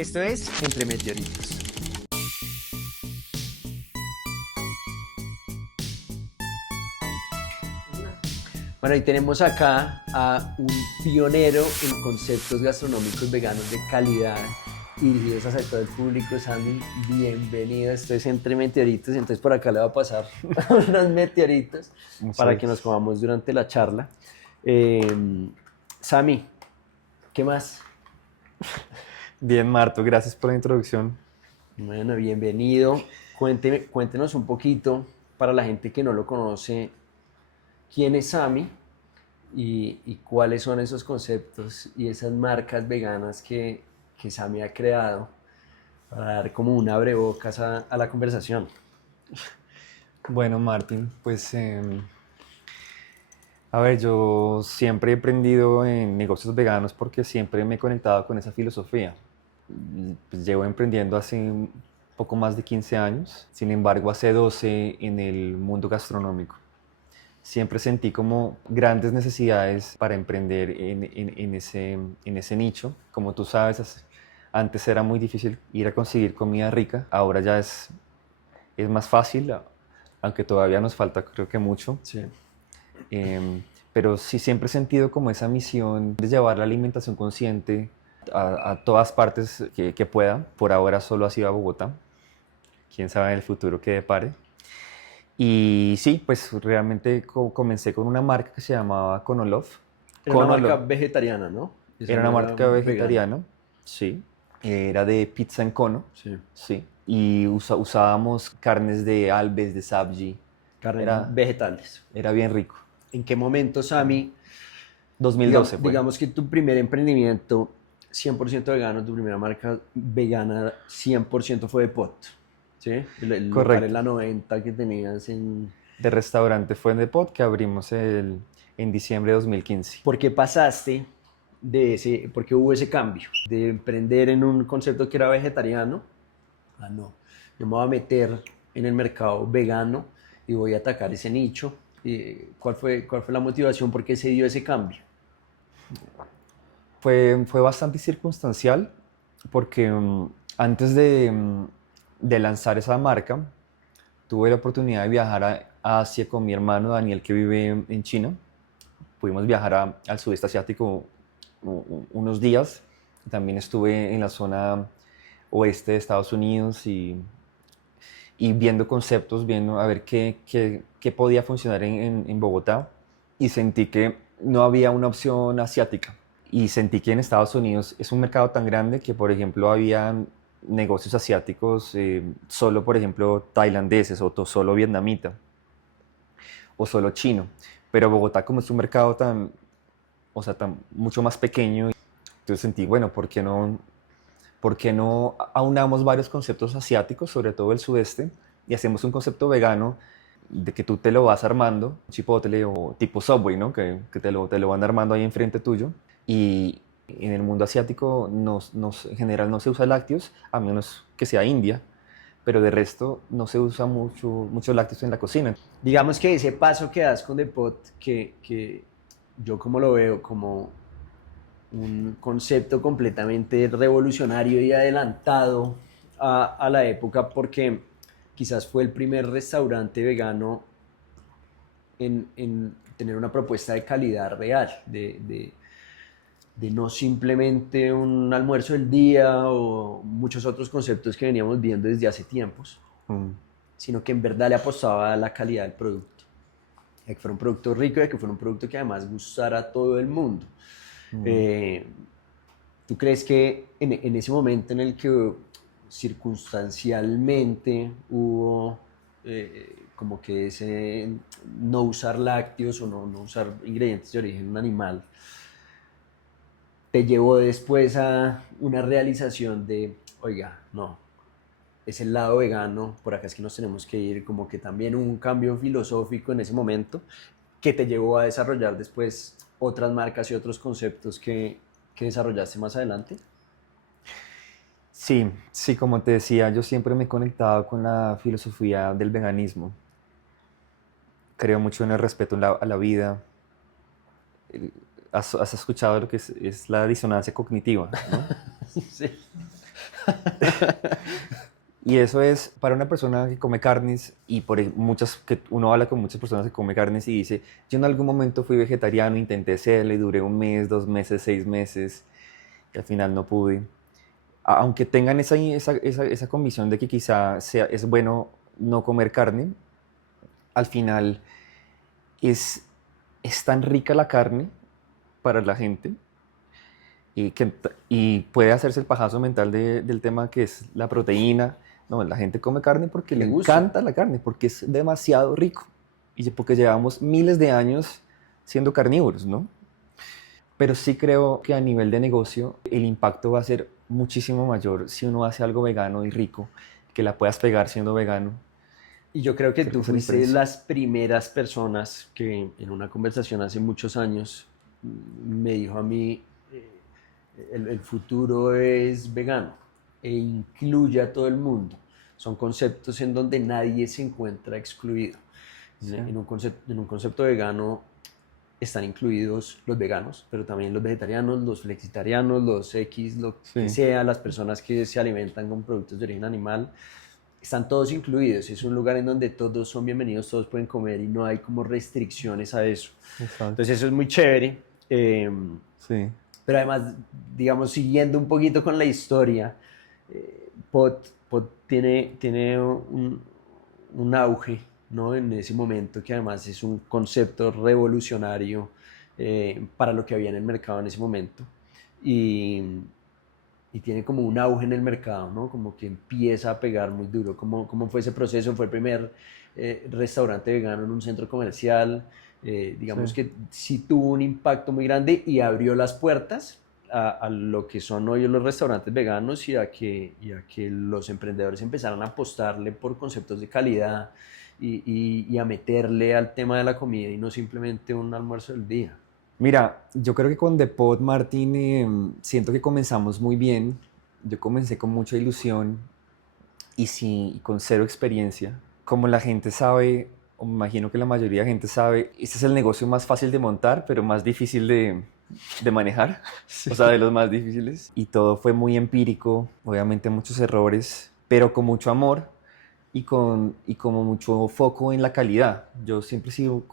Esto es Entre Meteoritos. Bueno, y tenemos acá a un pionero en conceptos gastronómicos veganos de calidad y dirigidos hacia todo el público. Sammy, bienvenido. Esto es Entre Meteoritos. Entonces por acá le va a pasar unos meteoritos para que nos comamos durante la charla. Sammy, ¿qué más? Bien, Marto, gracias por la introducción. Bueno, bienvenido. Cuéntenos un poquito, para la gente que no lo conoce, quién es Sammy y cuáles son esos conceptos y esas marcas veganas que Sammy ha creado para dar como un abrebocas a la conversación. Bueno, Martín, pues a ver, yo siempre he aprendido en negocios veganos porque siempre me he conectado con esa filosofía. Pues llevo emprendiendo hace un poco más de 15 años, sin embargo hace 12 en el mundo gastronómico. Siempre sentí como grandes necesidades para emprender en ese nicho. Como tú sabes, antes era muy difícil ir a conseguir comida rica, ahora ya es más fácil, aunque todavía nos falta creo que mucho. Sí. Pero sí siempre he sentido como esa misión de llevar la alimentación consciente a todas partes que pueda. Por ahora solo ha sido a Bogotá. Quién sabe en el futuro qué depare. Y sí, pues realmente comencé con una marca que se llamaba Conolov. Era una marca vegetariana, ¿no? Esa Era no una marca vegana. vegetariana, sí. Era de pizza en cono, Sí. sí. Y usábamos carnes de alves, de sabji. Carnes Era, vegetales. era bien rico. ¿En qué momento, Sammy, 2012 fue. digamos que tu primer emprendimiento 100% vegano, tu primera marca vegana 100% fue de Pot? ¿Sí? El local en Correcto. la 90 que tenías en... De restaurante fue en Depot que abrimos en diciembre de 2015. ¿Por qué pasaste de ese, por qué hubo ese cambio? De emprender en un concepto que era vegetariano, no, yo me voy a meter en el mercado vegano y voy a atacar ese nicho. ¿Cuál fue la motivación? ¿Por qué se dio ese cambio? Fue bastante circunstancial porque antes de lanzar esa marca, tuve la oportunidad de viajar a Asia con mi hermano Daniel que vive en China. Pudimos viajar al sudeste asiático unos días. También estuve en la zona oeste de Estados Unidos y viendo conceptos, viendo a ver qué podía funcionar en Bogotá. Y sentí que no había una opción asiática. Y sentí que en Estados Unidos es un mercado tan grande que, por ejemplo, había negocios asiáticos solo, por ejemplo, tailandeses o solo vietnamita o solo chino. Pero Bogotá, como es un mercado tan, o sea, tan mucho más pequeño, entonces sentí, bueno, ¿por qué no aunamos varios conceptos asiáticos, sobre todo el sudeste, y hacemos un concepto vegano de que tú te lo vas armando, chipotle o tipo Subway, ¿no? Que te lo van armando ahí enfrente tuyo. Y en el mundo asiático en general no se usa lácteos, a menos que sea India, pero de resto no se usa mucho lácteos en la cocina. Digamos que ese paso que das con Depot, que yo como lo veo como un concepto completamente revolucionario y adelantado a la época, porque quizás fue el primer restaurante vegano en tener una propuesta de calidad real, de no simplemente un almuerzo del día o muchos otros conceptos que veníamos viendo desde hace tiempos, Mm. sino que en verdad le apostaba a la calidad del producto, de que fuera un producto rico y de que fuera un producto que además gustara a todo el mundo. Mm. Eh, ¿Tú crees que en ese momento en el que circunstancialmente hubo como que ese no usar lácteos o no usar ingredientes de origen animal, te llevó después a una realización de, oiga, no, es el lado vegano, por acá es que nos tenemos que ir, como que también hubo un cambio filosófico en ese momento que te llevó a desarrollar después otras marcas y otros conceptos que desarrollaste más adelante? Sí, sí, como te decía, yo siempre me he conectado con la filosofía del veganismo. Creo mucho en el respeto a la vida. ¿Has escuchado lo que es la disonancia cognitiva, ¿no? Sí. Y eso es para una persona que come carnes y que uno habla con muchas personas que come carnes y dice, yo en algún momento fui vegetariano, intenté serlo y duré 1 mes, 2 meses, 6 meses y al final no pude. Aunque tengan esa convicción de que quizá es bueno no comer carne, al final es, es tan rica la carne para la gente y puede hacerse el pajazo mental del tema que es la proteína. No, la gente come carne porque Que le le gusta. encanta la carne, porque es demasiado rico y porque llevamos miles de años siendo carnívoros, ¿no? Pero sí creo que a nivel de negocio el impacto va a ser muchísimo mayor si uno hace algo vegano y rico, que la puedas pegar siendo vegano. Y yo creo que Creo que tú esa es la fuiste de diferencia. las primeras personas que en una conversación hace muchos años me dijo a mí, el futuro es vegano e incluye a todo el mundo. Son conceptos en donde nadie se encuentra excluido. Sí, En un concepto vegano están incluidos los veganos, pero también los vegetarianos, los flexitarianos, los X, lo que sí, sea, las personas que se alimentan con productos de origen animal, están todos incluidos. Es un lugar en donde todos son bienvenidos, todos pueden comer y no hay como restricciones a eso. exacto. Entonces eso es muy chévere. Sí, Pero además, digamos, siguiendo un poquito con la historia, Pot tiene un auge, ¿no? En ese momento, que además es un concepto revolucionario para lo que había en el mercado en ese momento. Y, y tiene como un auge en el mercado, ¿no? Como que empieza a pegar muy duro. ¿Cómo fue ese proceso? Fue el primer restaurante vegano en un centro comercial. sí. Digamos que sí tuvo un impacto muy grande y abrió las puertas a lo que son hoy los restaurantes veganos y a que los emprendedores empezaran a apostarle por conceptos de calidad y a meterle al tema de la comida y no simplemente un almuerzo del día. Mira, yo creo que con Depot, Martín, siento que comenzamos muy bien. Yo comencé con mucha ilusión y sí, y con cero experiencia. Como la gente sabe, o me imagino que la mayoría de gente sabe, este es el negocio más fácil de montar, pero más difícil de manejar. O sea, Sí. de los más difíciles. Y todo fue muy empírico, obviamente muchos errores, pero con mucho amor y como mucho foco en la calidad. Yo siempre he sido,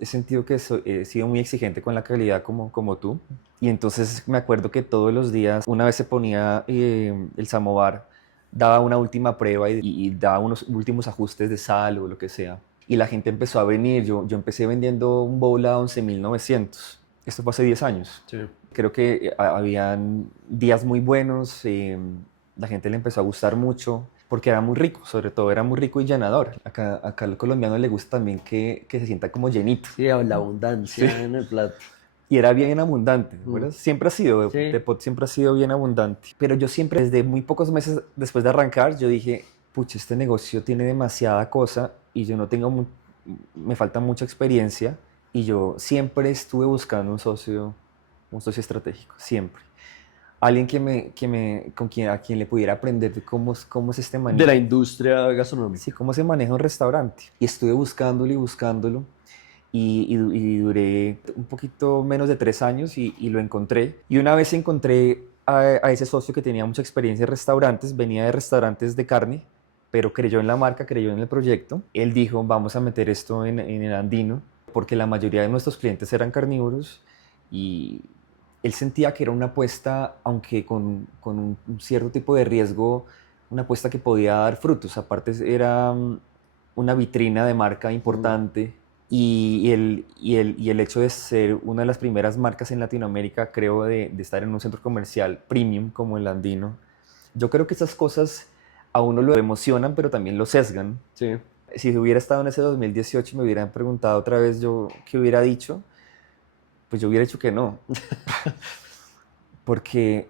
he sentido que he sido muy exigente con la calidad como tú. Y entonces me acuerdo que todos los días, una vez se ponía el samovar, daba una última prueba y daba unos últimos ajustes de sal o lo que sea. Y la gente empezó a venir. Yo empecé vendiendo un bowl a 11.900. Esto fue hace 10 años. Sí. Creo que habían días muy buenos, la gente le empezó a gustar mucho porque era muy rico, sobre todo era muy rico y llenador. Acá al colombiano le gusta también que se sienta como llenito. Sí, la Sí. abundancia en el plato. Y era bien abundante, ¿te Mm. acuerdas? Siempre ha sido, Sí. Depot siempre ha sido bien abundante. Pero yo siempre, desde muy pocos meses después de arrancar, yo dije, pucha, este negocio tiene demasiada cosa y yo no tengo, me falta mucha experiencia. Y yo siempre estuve buscando un socio estratégico, siempre. Alguien a quien le pudiera aprender de cómo es este De manejo. la industria Sí, gastronómica. cómo se maneja un restaurante. Y estuve buscándolo y buscándolo y duré un poquito menos de 3 años y lo encontré. Y una vez encontré a ese socio que tenía mucha experiencia en restaurantes, venía de restaurantes de carne, pero creyó en la marca, creyó en el proyecto. Él dijo, vamos a meter esto en el andino, porque la mayoría de nuestros clientes eran carnívoros y él sentía que era una apuesta, aunque con un cierto tipo de riesgo, una apuesta que podía dar frutos. Aparte era una vitrina de marca Mm. importante y el hecho de ser una de las primeras marcas en Latinoamérica, creo, de estar en un centro comercial premium como el Andino. Yo creo que esas cosas a uno lo emocionan, pero también lo sesgan. Sí. Si hubiera estado en ese 2018 y me hubieran preguntado otra vez yo qué hubiera dicho, pues yo hubiera dicho que no, porque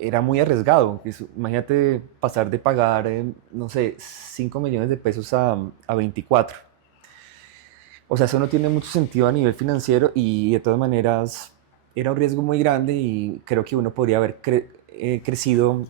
era muy arriesgado. Imagínate pasar de pagar, no sé, 5 millones de pesos a 24. O sea, eso no tiene mucho sentido a nivel financiero y de todas maneras era un riesgo muy grande y creo que uno podría haber crecido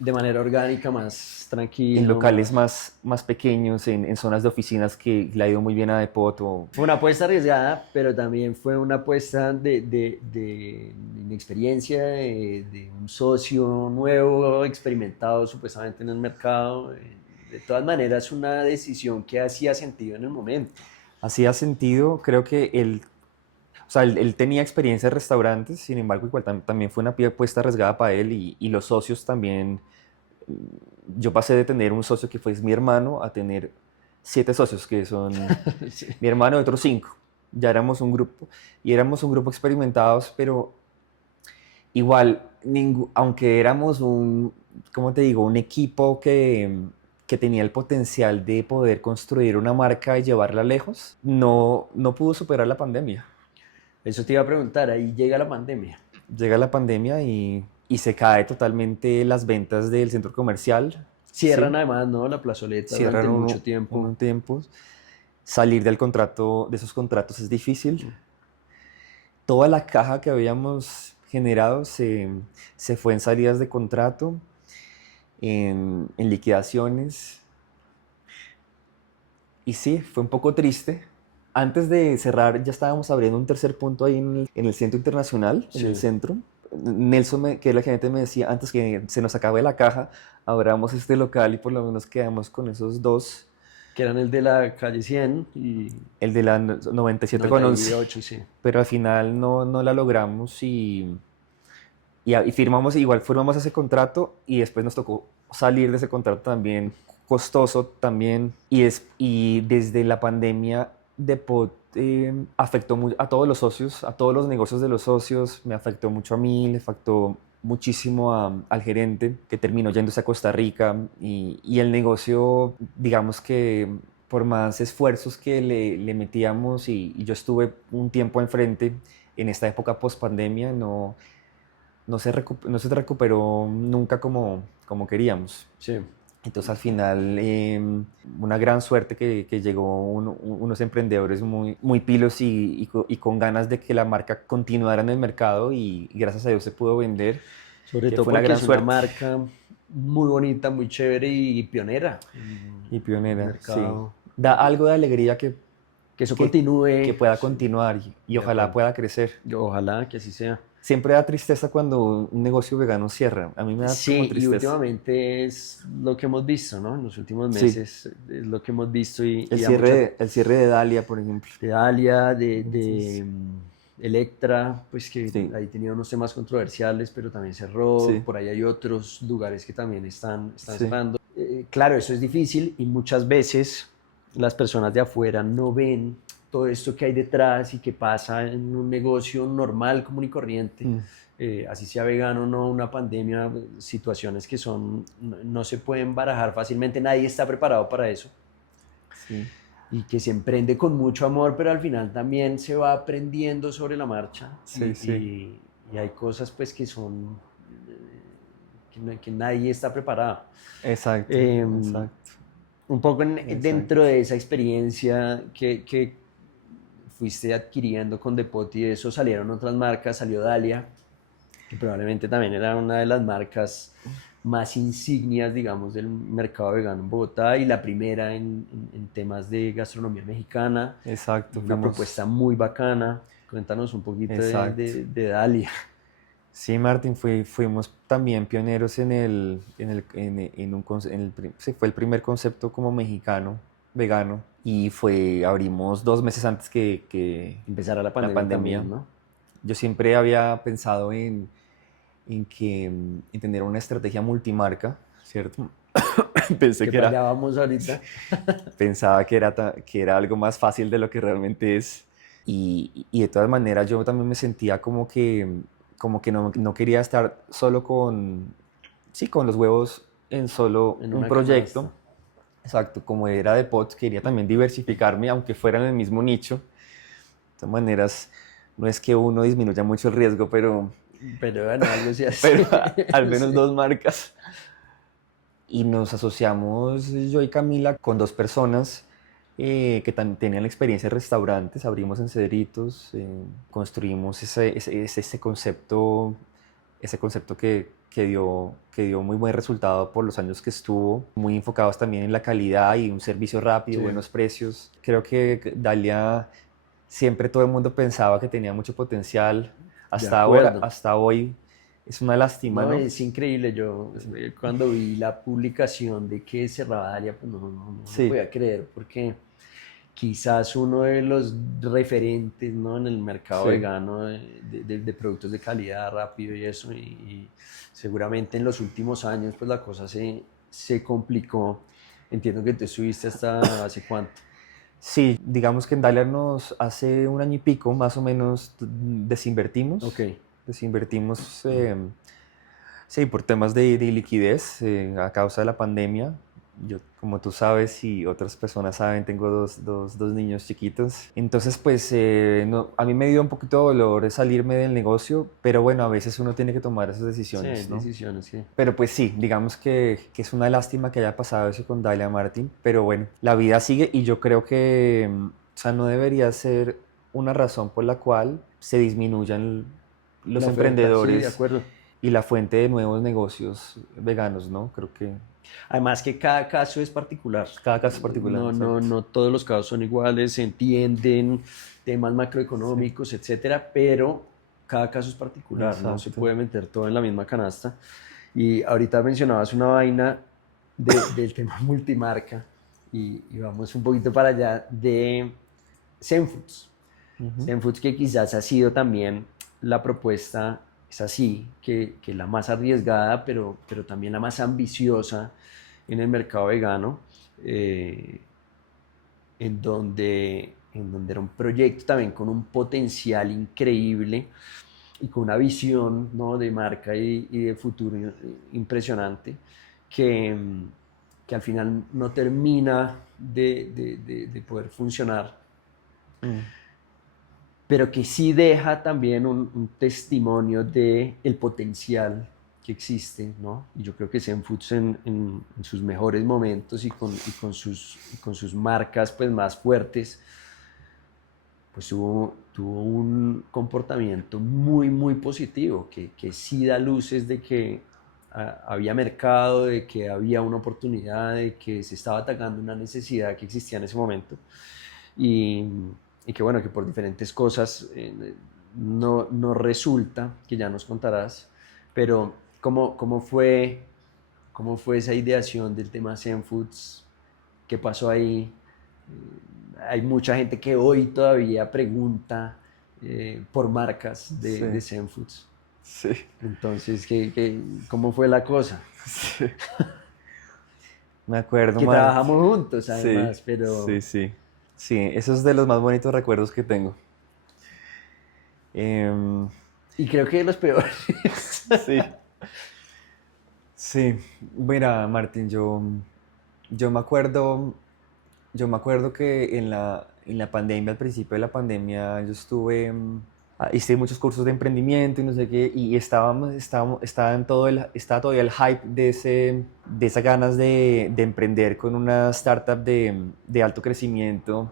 de manera orgánica, más en tranquilo. locales más pequeños, en zonas de oficinas que le ha ido muy bien a Depot. Fue una apuesta arriesgada, pero también fue una apuesta de inexperiencia, de un socio nuevo, experimentado supuestamente en el mercado. De todas maneras, una decisión que hacía sentido en el momento. Hacía sentido, creo que o sea, él tenía experiencia en restaurantes, sin embargo, igual también fue una apuesta arriesgada para él y los socios también. Yo pasé de tener un socio que fue mi hermano a tener 7 socios, que son Sí. mi hermano y otros 5. Ya éramos un grupo y éramos un grupo experimentados, pero igual, aunque éramos ¿cómo te digo? Un equipo que tenía el potencial de poder construir una marca y llevarla lejos, no pudo superar la pandemia. Eso te iba a preguntar, ahí llega la pandemia. Llega la pandemia y se cae totalmente las ventas del centro comercial, Cierran ¿sí? además, ¿no? La plazoleta Cierran durante mucho tiempo. un tiempo. Salir de esos contratos es difícil. Toda la caja que habíamos generado se fue en salidas de contrato, en liquidaciones. Y sí, fue un poco triste. Antes de cerrar, ya estábamos abriendo un tercer punto ahí en el centro internacional, en el Sí. centro. Nelson, que es la gerente, me decía, antes que se nos acabe la caja, abramos este local y por lo menos quedamos con esos dos. Que eran el de la calle 100 y El de la 97,11. 98, sí. Pero al final no la logramos y firmamos, igual firmamos ese contrato y después nos tocó salir de ese contrato también, costoso también. Y desde la pandemia, Depot afectó a todos los socios, a todos los negocios de los socios, me afectó mucho a mí, le afectó muchísimo al gerente que terminó yéndose a Costa Rica y el negocio, digamos que por más esfuerzos que le metíamos y yo estuve un tiempo enfrente en esta época post pandemia, no se recuperó nunca como queríamos. Sí. Entonces al final una gran suerte que llegó unos emprendedores muy pilos y con ganas de que la marca continuara en el mercado y gracias a Dios se pudo vender, Sobre que todo fue una porque gran es una suerte. marca muy bonita, muy chévere y pionera Y en el pionera, sí. mercado. Da algo de alegría que, Que eso que, que continúe. pueda Sí, continuar y de ojalá acuerdo. pueda crecer. Ojalá que así sea. Siempre da tristeza cuando un negocio vegano cierra. A mí me da como Sí, y tristeza. últimamente es lo que hemos visto, ¿no? En los últimos Sí, meses es lo que hemos visto y el a mucha cierre de Dalia, por ejemplo. de Alia, Entonces, Electra, pues que sí, ahí tenía unos temas controversiales, pero también cerró. sí, Por ahí hay otros lugares que también están sí. cerrando. Claro, eso es difícil y muchas veces las personas de afuera no ven todo esto que hay detrás y que pasa en un negocio normal, común y corriente. Mm, Así sea vegano o no, una pandemia, situaciones que no se pueden barajar fácilmente, nadie está preparado para eso sí, y que se emprende con mucho amor, pero al final también se va aprendiendo sobre la marcha sí, sí. y hay cosas pues que son que nadie está preparado. Exacto, Eh, exacto, un poco dentro exacto. de esa experiencia que fuiste adquiriendo con Depot y eso salieron otras marcas, salió Dalia, que probablemente también era una de las marcas más insignias, digamos, del mercado vegano en Bogotá y la primera en temas de gastronomía mexicana, Exacto, una propuesta muy bacana. Cuéntanos un poquito exacto. de Dalia. Sí, Martín, fuimos también pioneros sí, fue el primer concepto como mexicano, vegano, y abrimos 2 meses antes que Empezará la la pandemia pandemia. también, ¿no? Yo siempre había pensado en tener una estrategia multimarca, ¿cierto? Pensé Que que para allá vamos ahorita. pensaba que era algo más fácil de lo que realmente es. Y de todas maneras yo también me sentía como que no quería estar solo sí, con los huevos en solo En un una canasta. proyecto. Exacto, como era de POTS, quería también diversificarme, aunque fuera en el mismo nicho. De todas maneras, no es que uno disminuya mucho el riesgo, pero, Pero bueno, algo se pero hace. al menos Sí. 2 marcas. Y nos asociamos yo y Camila con 2 personas que tenían la experiencia en restaurantes, abrimos en Cedritos, construimos ese concepto que dio muy buen resultado por los años que estuvo, muy enfocados también en la calidad y un servicio rápido, Sí. buenos precios. Creo que Dalia siempre todo el mundo pensaba que tenía mucho potencial. De Hasta ahora, acuerdo. hasta hoy, es una lástima, No, ¿no? es increíble. Yo cuando vi la publicación de que cerraba Dalia, pues no lo Sí, podía creer porque quizás uno de los referentes, ¿no? En el mercado sí. vegano de productos de calidad rápido y eso. Y seguramente en los últimos años pues la cosa se complicó. Entiendo que tú estuviste hasta hace cuánto. Sí, digamos que en Dalia nos hace un año y pico más o menos Ok. desinvertimos, sí, por temas de liquidez a causa de la pandemia. Yo, como tú sabes y otras personas saben, tengo dos niños chiquitos. Entonces, pues a mí me dio un poquito de dolor salirme del negocio, pero bueno, a veces uno tiene que tomar esas Sí, decisiones, ¿no? decisiones, sí. Pero pues sí, digamos que es una lástima que haya pasado eso con Dalia Martin, pero bueno, la vida sigue y yo creo que, o sea, no debería ser una razón por la cual se disminuyan los La oferta, sí, de emprendedores acuerdo. y la fuente de nuevos negocios veganos, ¿no? Creo que Además que cada caso es particular. cada caso es particular, exacto. No todos los casos son iguales, se entienden temas Sí, macroeconómicos, etcétera, pero cada caso es particular, no se exacto. puede meter todo en la misma canasta. Y ahorita mencionabas una vaina del tema multimarca y vamos un poquito para allá de Zen Foods. Ujú. Zen Foods que quizás ha sido también la propuesta, es así, que la más arriesgada, pero también la más ambiciosa en el mercado vegano, eh, en donde era un proyecto también con un potencial increíble y con una visión, ¿no? De marca y de futuro impresionante, que, que al final no termina de poder funcionar, Mm. pero que sí deja también un testimonio de el potencial que existe, ¿no? Y yo creo que Zen Foods en sus mejores momentos y con sus marcas pues más fuertes, pues tuvo un comportamiento muy positivo, que sí da luces de que había mercado, de que había una oportunidad, de que se estaba atacando una necesidad que existía en ese momento y, y que bueno, que por diferentes cosas no resulta, que ya nos contarás, pero cómo fue esa ideación del tema Zen Foods? ¿Qué pasó ahí? Hay mucha gente que hoy todavía pregunta por marcas Sí, de Zen Foods. sí, Entonces, cómo fue la cosa? sí. Me acuerdo, Que Mart. trabajamos juntos Sí, además, pero... sí, sí. Sí, eso es de los más bonitos recuerdos que tengo. Em, Y creo que de los peores. sí, sí. Mira, Martín, yo me acuerdo, yo me acuerdo que en la pandemia, al principio de la pandemia, yo estuve, hice muchos cursos de emprendimiento y no sé qué, y estaba en estaba todavía el hype de esas ganas de emprender con una startup de alto crecimiento,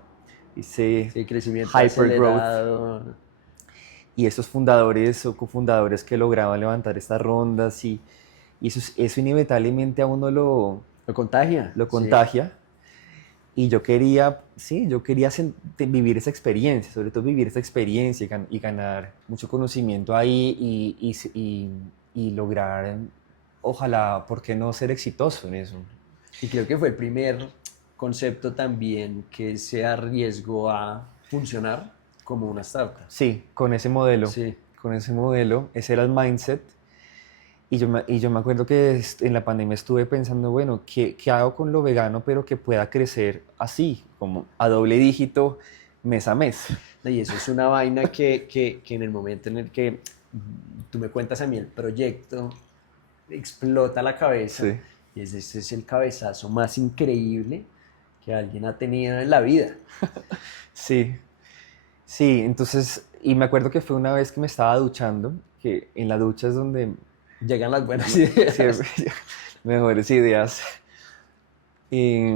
hice Sí, crecimiento Hypergrowth, acelerado. y esos fundadores o cofundadores que lograban levantar estas rondas y eso inevitablemente a uno Lo contagia, lo sí. contagia. Y yo quería, sí, yo quería vivir esa experiencia, sobre todo vivir esa experiencia y ganar mucho conocimiento ahí y lograr, ojalá, ¿por qué no ser exitoso en eso? Y creo que fue el primer concepto también que se arriesgó a funcionar como una startup. Sí, Sí, con ese modelo, ese era el mindset. Y yo me acuerdo que en la pandemia estuve pensando, bueno, ¿qué hago con lo vegano, pero que pueda crecer así, como a doble dígito, mes a mes? y eso es una vaina que en el momento en el que tú me cuentas a mí el proyecto, explota la cabeza Sí, y ese es el cabezazo más increíble que alguien ha tenido en la vida. sí, sí. Entonces, y me acuerdo que fue una vez que me estaba duchando, que en la ducha es donde Llegan las buenas siempre ideas. mejores ideas. Y,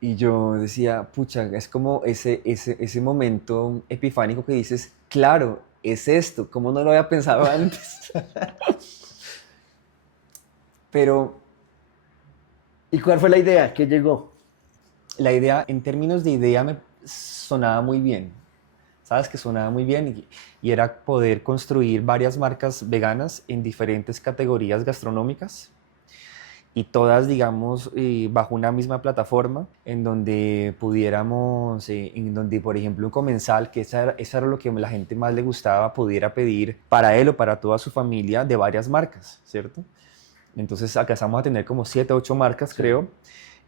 y yo decía, pucha, es como ese momento epifánico que dices, claro, es esto, ¿cómo no lo había pensado antes? Pero, ¿y cuál fue la idea? ¿Qué llegó? La idea, en términos de idea, me sonaba muy bien. ¿Sabes? Que sonaba muy bien y era poder construir varias marcas veganas en diferentes categorías gastronómicas y todas, digamos, bajo una misma plataforma en donde pudiéramos, en donde, por ejemplo, un comensal, que eso era lo que a la gente más le gustaba, pudiera pedir para él o para toda su familia de varias marcas, ¿cierto? Entonces, acá estamos a tener como 7, 8 marcas, Sí. creo,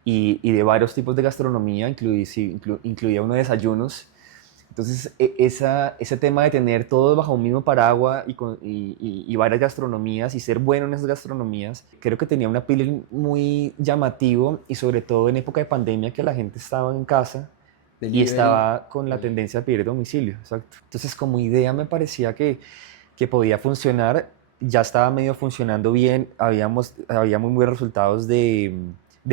y de varios tipos de gastronomía, incluía uno de desayunos. Entonces, ese tema de tener todo bajo un mismo paraguas y varias gastronomías y ser bueno en esas gastronomías, creo que tenía un appeal muy llamativo y sobre todo en época de pandemia que la gente estaba en casa y Delivery. estaba con la tendencia a pedir a domicilio. Exacto. Entonces, como idea me parecía que podía funcionar, ya estaba medio funcionando bien, había muy buenos resultados de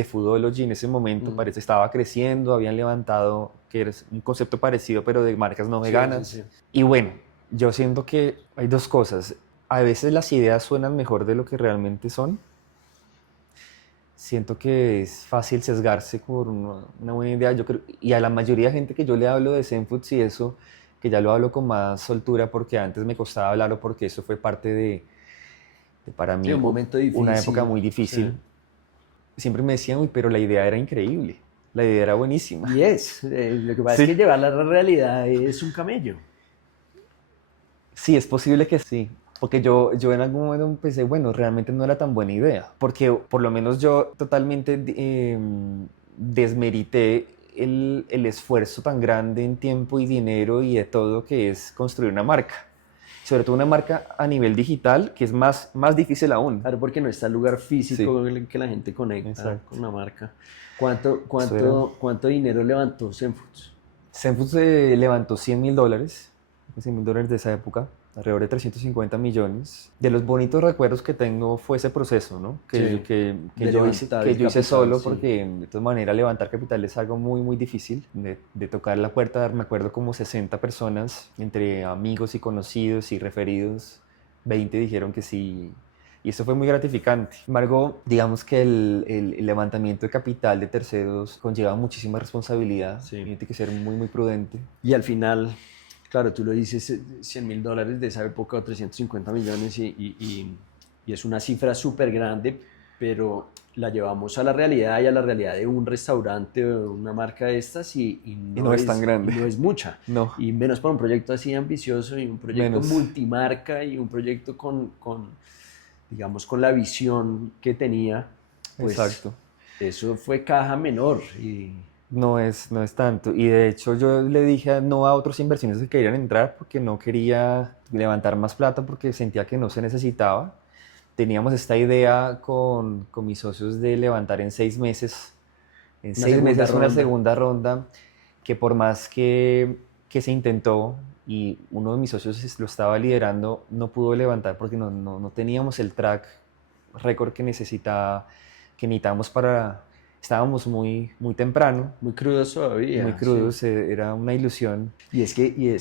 Foodology en ese momento, Mm. parece estaba creciendo, habían levantado, que es un concepto parecido, pero de marcas no Sí, sí, veganas. sí. Y bueno, yo siento que hay dos cosas. A veces las ideas suenan mejor de lo que realmente son. Siento que es fácil sesgarse por una buena idea. Yo creo, y a la mayoría de gente que yo le hablo de Zen Foods y eso, que ya lo hablo con más soltura porque antes me costaba hablarlo porque eso fue parte de para Sí, mí, un momento una época difícil. muy Sí. difícil. Siempre me decían, uy, pero la idea era increíble, la idea era buenísima. Y lo que pasa es Sí, que llevarla a la realidad es un camello. sí, es posible que sí. Porque yo en algún momento pensé, bueno, realmente no era tan buena idea. Porque por lo menos yo totalmente desmerité el esfuerzo tan grande en tiempo y dinero y de todo que es construir una marca. Sobre todo una marca a nivel digital, que es más difícil aún. Claro, porque no está el lugar Sí, físico en el que la gente conecta con exacto. la marca. ¿Cuánto, Eso era. cuánto, cuánto dinero levantó Zenfoods? Zenfoods se levantó $100.000, $100.000 de esa época, alrededor de 350 millones. De los bonitos recuerdos que tengo fue ese proceso, ¿no? Sí, de levantar Que el yo hice capital, solo, sí. porque de todas maneras levantar capital es algo muy, muy difícil. De tocar la puerta, me acuerdo como 60 personas, entre amigos y conocidos y referidos, 20 dijeron que sí. Y eso fue muy gratificante. Sin embargo, digamos que el levantamiento de capital de terceros conlleva muchísima responsabilidad. Sí. Tiene que ser muy, muy prudente. Y al final, claro, tú lo dices, $100.000 de esa época o 350 millones y es una cifra súper grande, pero la llevamos a la realidad y a la realidad de un restaurante o de una marca de estas Y no es tan y grande. no es mucha. No, Y menos para un proyecto así ambicioso y un proyecto menos. multimarca y un proyecto digamos, con la visión que tenía, pues Exacto. eso fue caja menor. Y No es tanto. Y de hecho yo le dije no a otros inversionistas que querían entrar porque no quería levantar más plata porque sentía que no se necesitaba. Teníamos esta idea con mis socios de levantar en 6 meses. En una seis segunda meses una ronda. segunda ronda que por más que se intentó y uno de mis socios lo estaba liderando, no pudo levantar porque no teníamos el track récord que necesitábamos para... Estábamos muy, muy temprano, Muy crudos muy todavía, sí. crudos, era una ilusión. Y es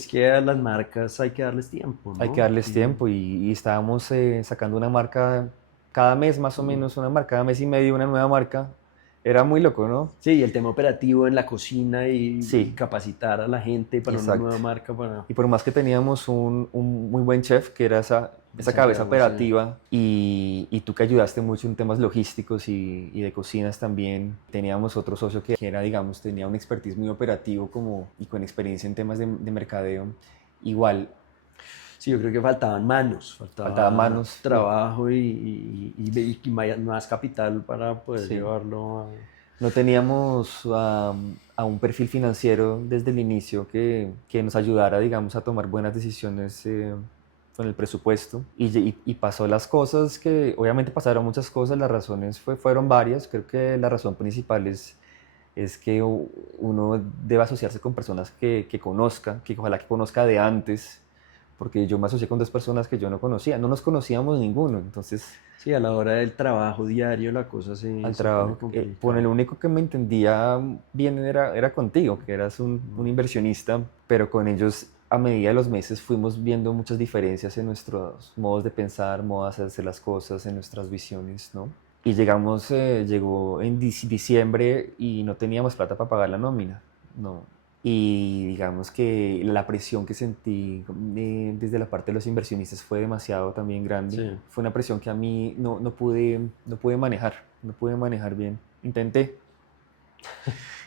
que a las marcas hay que darles tiempo, Hay que ¿no? darles tiempo y estábamos sacando una marca cada mes más o menos, una marca cada mes y medio, una nueva marca. Era muy loco, ¿no? Sí, y el tema operativo en la cocina y Sí, capacitar a la gente para una exacto. nueva marca, para Y por más que teníamos un muy buen chef, que era esa cabeza Santiago, sí. operativa, y tú que ayudaste mucho en temas logísticos y de cocinas también, teníamos otro socio que era, digamos, tenía un expertise muy operativo y con experiencia en temas de mercadeo. Igual, Sí, yo creo que faltaban manos, faltaba faltaba manos, trabajo y más capital para poder sí. llevarlo a... No teníamos a un perfil financiero desde el inicio que nos ayudara, digamos, a tomar buenas decisiones con el presupuesto. Y pasó las cosas que, obviamente pasaron muchas cosas, las razones fueron varias. Creo que la razón principal es que uno debe asociarse con personas que conozca, que ojalá que conozca de antes, porque yo me asocié con 2 personas que yo no conocía, no nos conocíamos ninguno, entonces Sí, a la hora del trabajo diario la cosa al se pone trabajo. Con el complicada. único que me entendía bien era contigo, que eras un inversionista, pero con ellos a medida de los meses fuimos viendo muchas diferencias en nuestros modos de pensar, modos de hacer las cosas, en nuestras visiones, ¿no? Y llegó en diciembre y no teníamos plata para pagar la nómina, no. Y digamos que la presión que sentí desde la parte de los inversionistas fue demasiado también grande. Sí. Fue una presión que a mí no pude manejar, no pude manejar bien.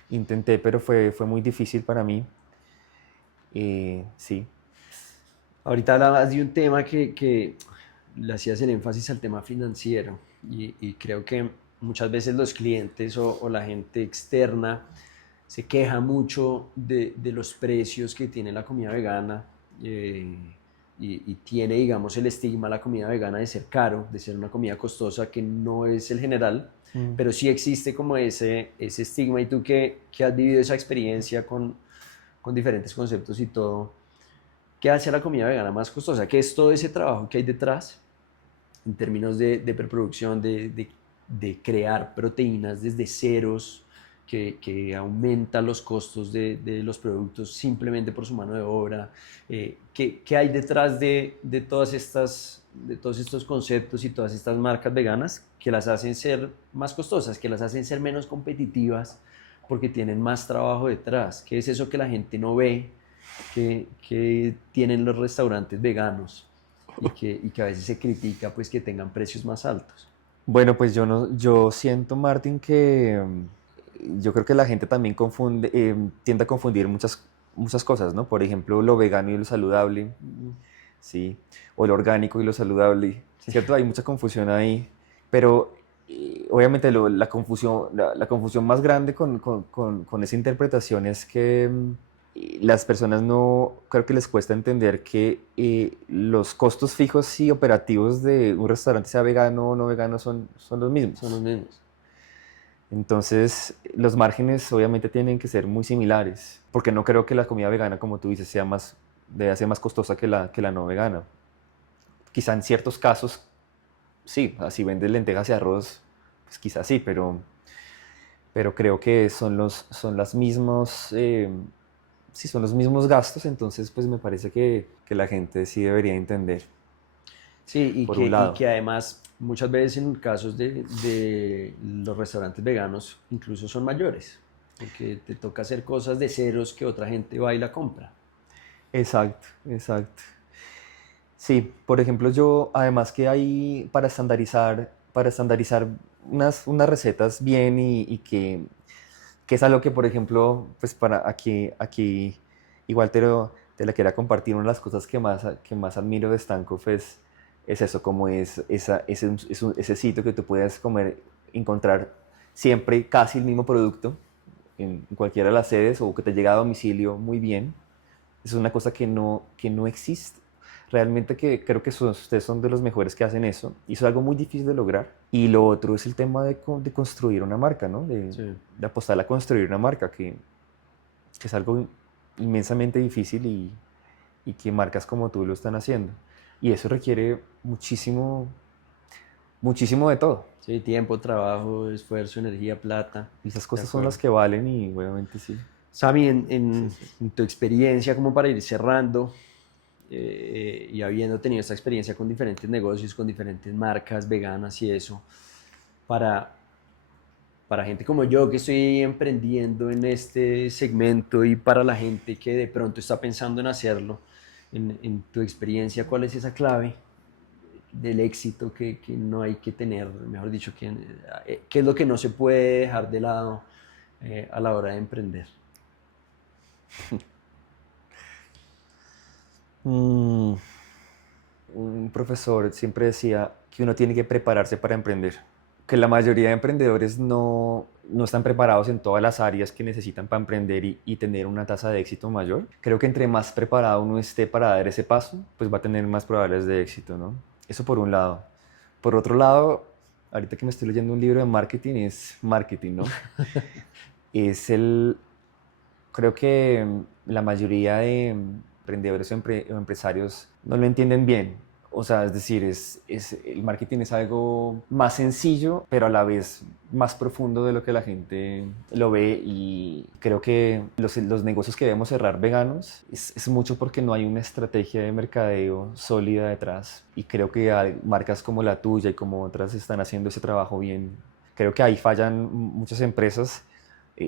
Intenté, pero fue muy difícil para mí. Sí, Ahorita hablabas de un tema que le hacías el énfasis al tema financiero y creo que muchas veces los clientes o la gente externa se queja mucho de los precios que tiene la comida vegana eh, y tiene, digamos, el estigma la comida vegana de ser caro, de ser una comida costosa, que no es el general, mm. pero sí existe como ese estigma. Y tú que has vivido esa experiencia con diferentes conceptos y todo, ¿qué hace a la comida vegana más costosa? ¿Qué es todo ese trabajo que hay detrás en términos de preproducción, de crear proteínas desde ceros, que aumenta los costos de los productos simplemente por su mano de obra? ¿Qué hay detrás de todos estos conceptos y todas estas marcas veganas que las hacen ser más costosas, que las hacen ser menos competitivas porque tienen más trabajo detrás? ¿Qué es eso que la gente no ve que tienen los restaurantes veganos y que a veces se critica pues que tengan precios más altos? Bueno, pues yo no, yo siento, Martín, que yo creo que la gente también tiende a confundir muchas cosas, ¿no? Por ejemplo, lo vegano y lo saludable, ¿sí? O lo orgánico y lo saludable, Sí. ¿cierto? Hay mucha confusión ahí, pero obviamente la confusión más grande con esa interpretación es que las personas no, creo que les cuesta entender que los costos fijos y operativos de un restaurante, sea vegano o no vegano, son los Son los mismos. mismos. Entonces, los márgenes obviamente tienen que ser muy similares, porque no creo que la comida vegana, como tú dices, debe ser más costosa que la no vegana. Quizá en ciertos casos, sí, si vendes lentejas y arroz, pues quizás sí, pero creo que son las mismos, sí, son los mismos gastos, entonces pues me parece que la gente sí debería entender, Sí, y por que, un y lado. que además muchas veces en casos de los restaurantes veganos incluso son mayores, porque te toca hacer cosas de ceros que otra gente va y la compra. Exacto, exacto. Sí, por ejemplo, yo, además que hay para estandarizar unas recetas bien y que es algo que, por ejemplo, pues para aquí igual te la quiera compartir, una de las cosas que más admiro de Stankoff es eso, como ese sitio que tú puedes encontrar siempre casi el mismo producto en cualquiera de las sedes o que te llega a domicilio muy bien. Es una cosa que no existe. Realmente que creo que ustedes son de los mejores que hacen eso. Y eso es algo muy difícil de lograr. Y lo otro es el tema de construir una marca, ¿no? Sí. De apostar a construir una marca, que es algo inmensamente difícil y que marcas como tú lo están haciendo. Y eso requiere muchísimo, muchísimo de todo. Sí, tiempo, trabajo, esfuerzo, energía, plata. Y esas De cosas son acuerdo. las que valen y obviamente sí. Sami, Sí, sí. en tu experiencia, como para ir cerrando, y habiendo tenido esta experiencia con diferentes negocios, con diferentes marcas veganas y eso, para, para gente como yo que estoy emprendiendo en este segmento y para la gente que de pronto está pensando en hacerlo, en tu experiencia, ¿cuál es esa clave del éxito que no hay que tener, mejor dicho, qué es lo que no se puede dejar de lado a la hora de emprender? Mm, un profesor siempre decía que uno tiene que prepararse para emprender, que la mayoría de emprendedores no están preparados en todas las áreas que necesitan para emprender y tener una tasa de éxito mayor. Creo que entre más preparado uno esté para dar ese paso, pues va a tener más probabilidades de éxito, ¿no? Eso por un lado. Por otro lado, ahorita que me estoy leyendo un libro de marketing, es marketing, ¿no? Es creo que la mayoría de emprendedores o empresarios no lo entienden bien O sea, es decir, el marketing es algo más sencillo, pero a la vez más profundo de lo que la gente lo ve, y creo que los negocios que debemos cerrar veganos es mucho porque no hay una estrategia de mercadeo sólida detrás, y creo que hay marcas como la tuya y como otras están haciendo ese trabajo bien. Creo que ahí fallan muchas empresas.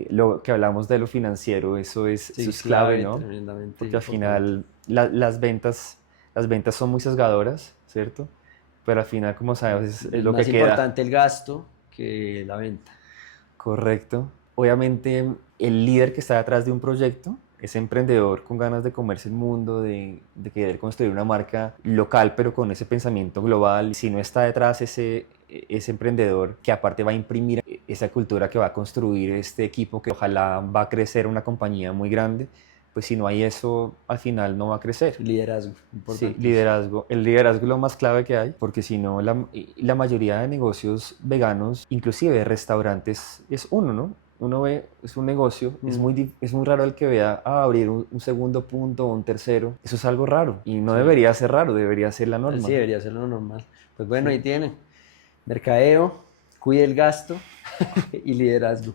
Lo que hablamos de lo financiero, Sí, eso es clave, ¿no? tremendamente Porque al importante. final las ventas son muy sesgadoras, ¿cierto? Pero al final, como sabes, es Es lo más que queda. importante el gasto que la venta. Correcto. Obviamente, el líder que está detrás de un proyecto, ese emprendedor con ganas de comerse el mundo, de querer construir una marca local, pero con ese pensamiento global, si no está detrás ese emprendedor que aparte va a imprimir esa cultura, que va a construir este equipo, que ojalá va a crecer una compañía muy grande, pues si no hay eso, al final no va a crecer. Liderazgo, Sí, importantísimo. liderazgo. El liderazgo es lo más clave que hay, porque si no, la mayoría de negocios veganos, inclusive restaurantes, es uno, ¿no? Uno ve, es un negocio, Mm, es muy raro el que vea abrir un segundo punto o un tercero. Eso es algo raro y no sí, debería ser raro, debería ser la así norma. debería ser lo normal. Pues bueno, Sí. ahí tiene. Mercadeo, cuide el gasto y liderazgo.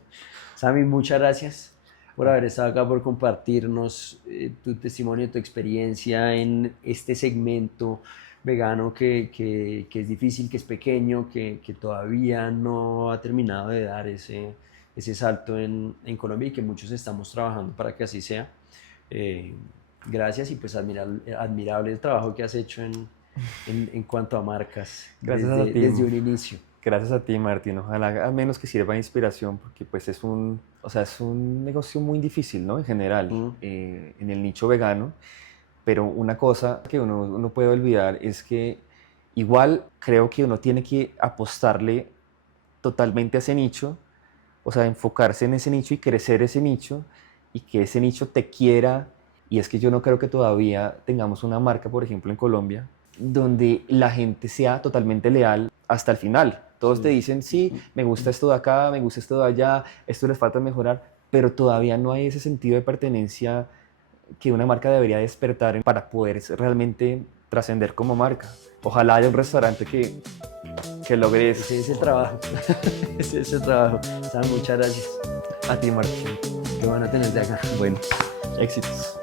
Sami, muchas gracias por Ah, haber estado acá, por compartirnos tu testimonio, tu experiencia en este segmento vegano que es difícil, que es pequeño, que todavía no ha terminado de dar ese salto en Colombia, y que muchos estamos trabajando para que así sea. Eh, Gracias, y pues admirable el trabajo que has hecho en cuanto a marcas Gracias a ti. desde un inicio. Gracias a ti, Martín. Ojalá al menos que sirva de inspiración, porque pues o sea, es un negocio muy difícil, ¿no? En general, Mm, en el nicho vegano. Pero una cosa que uno no puede olvidar es que igual creo que uno tiene que apostarle totalmente a ese nicho, o sea, enfocarse en ese nicho y crecer ese nicho, y que ese nicho te quiera. Y es que yo no creo que todavía tengamos una marca, por ejemplo, en Colombia, donde la gente sea totalmente leal hasta el final. Todos te sí. dicen, sí, me gusta esto de acá, me gusta esto de allá, esto les falta mejorar, pero todavía no hay ese sentido de pertenencia que una marca debería despertar para poder realmente trascender como marca. Ojalá haya un restaurante que logre eso. Ese es el trabajo. Ese es el trabajo. Sam, muchas gracias. A ti, Martín. Qué bueno tenerte acá. Bueno, éxitos.